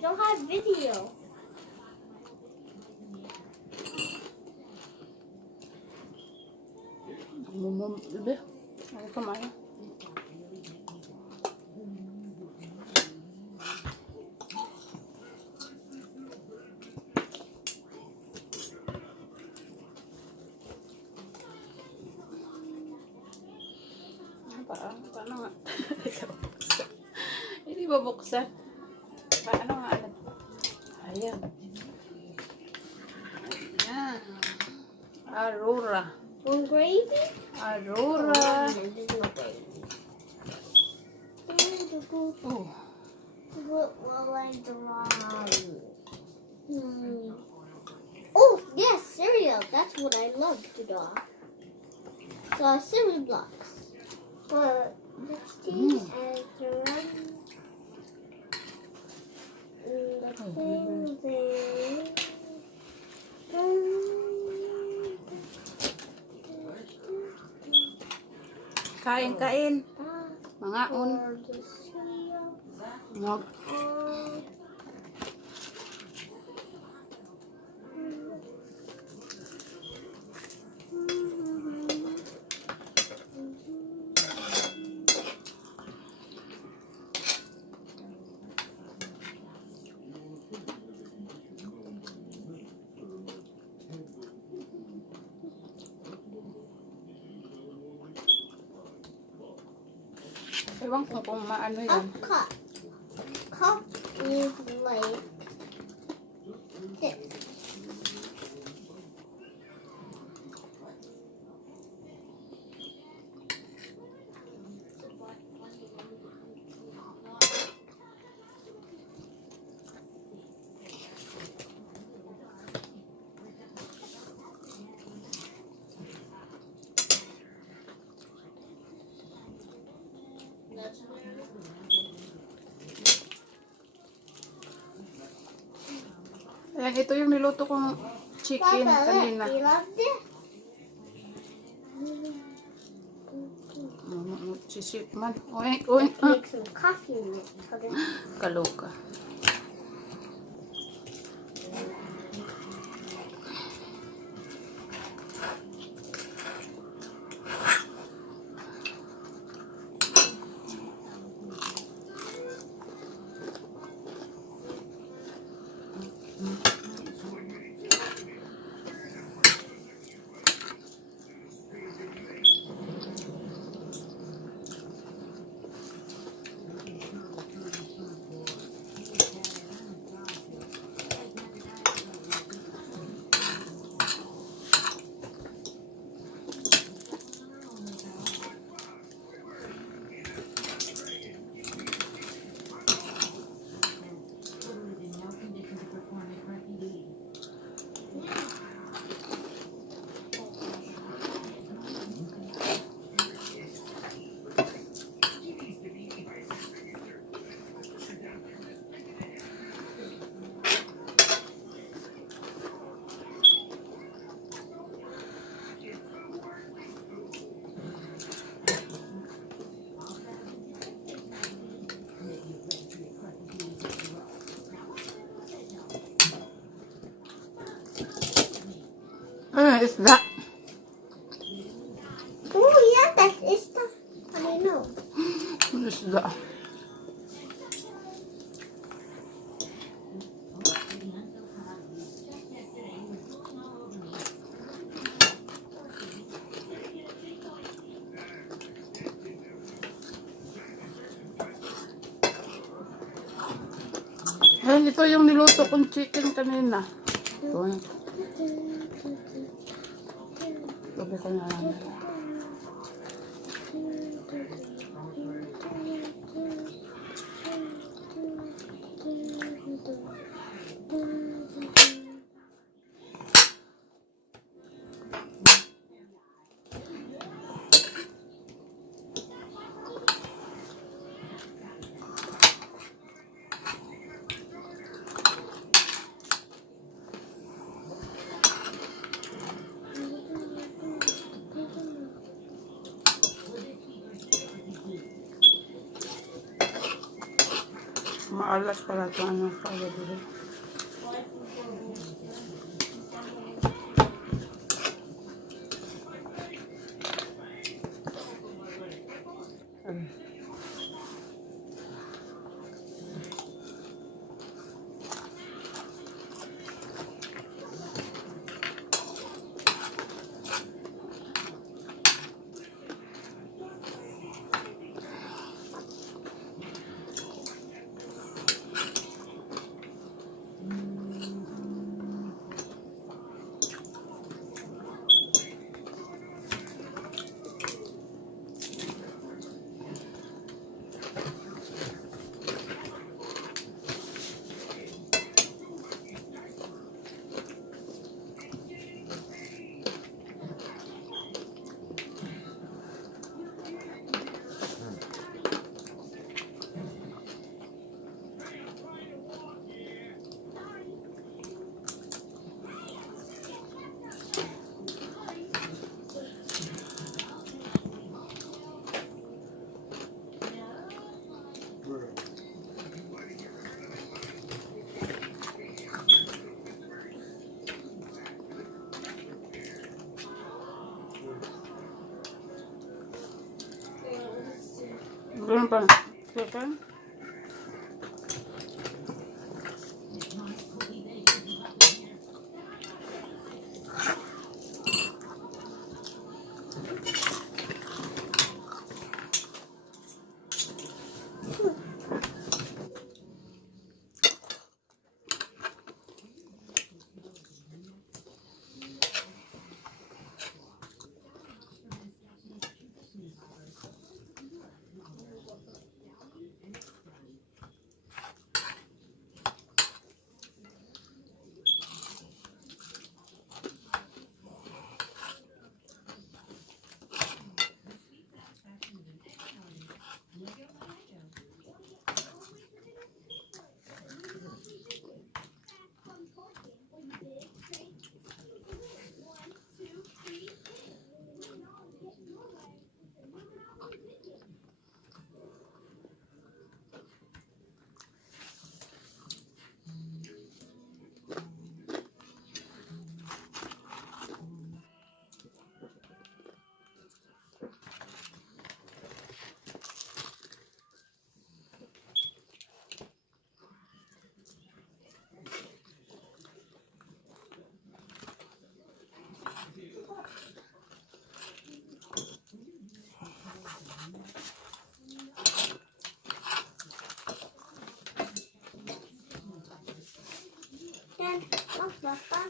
don't have video. Bebe, ako kumain. Paano nga? Hindi babuksan. Paano nga? Ayan. Ayan. Aurora. One gravy? Aurora. There's no gravy. Oh. What will I draw? Oh, yes, cereal. That's what I love to draw. Cereal blocks. Let's see. And run the thing there. Kain, kain. Mga un. For the cereal. Mag. Ewan ko kung maano A yan. cup. Cup is like this. Ayan, ito yung niluto kong chicken kanina. You loved it? Sisip man. Uy, uy. Make some coffee in it. Kaloka. Isda. Oh, yeah, that is the. I know. Isda. Ayan, ito yung niluto kong chicken kanina. Ito. Sabi ko na lang. Maalat pala ito ano strawberry. Ganun pa. Teka. Dad, look, Papa.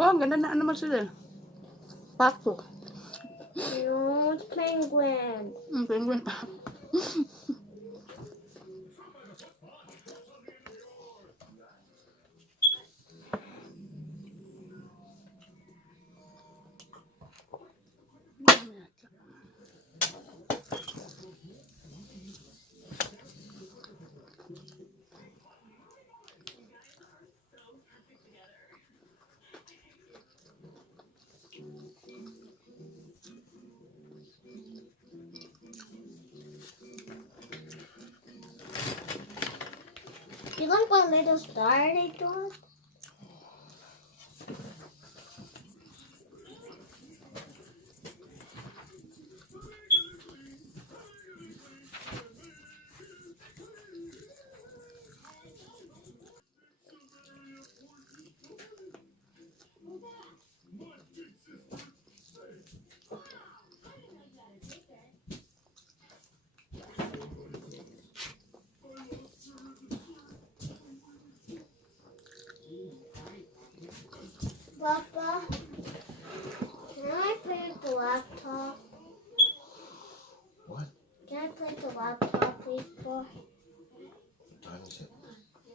Oh, ang ganda na naman sila. Pato. No, it's penguin. Penguin pa. You like what little star they draw? Papa, can I play with the laptop? What? Can I play with the laptop, please, Paul?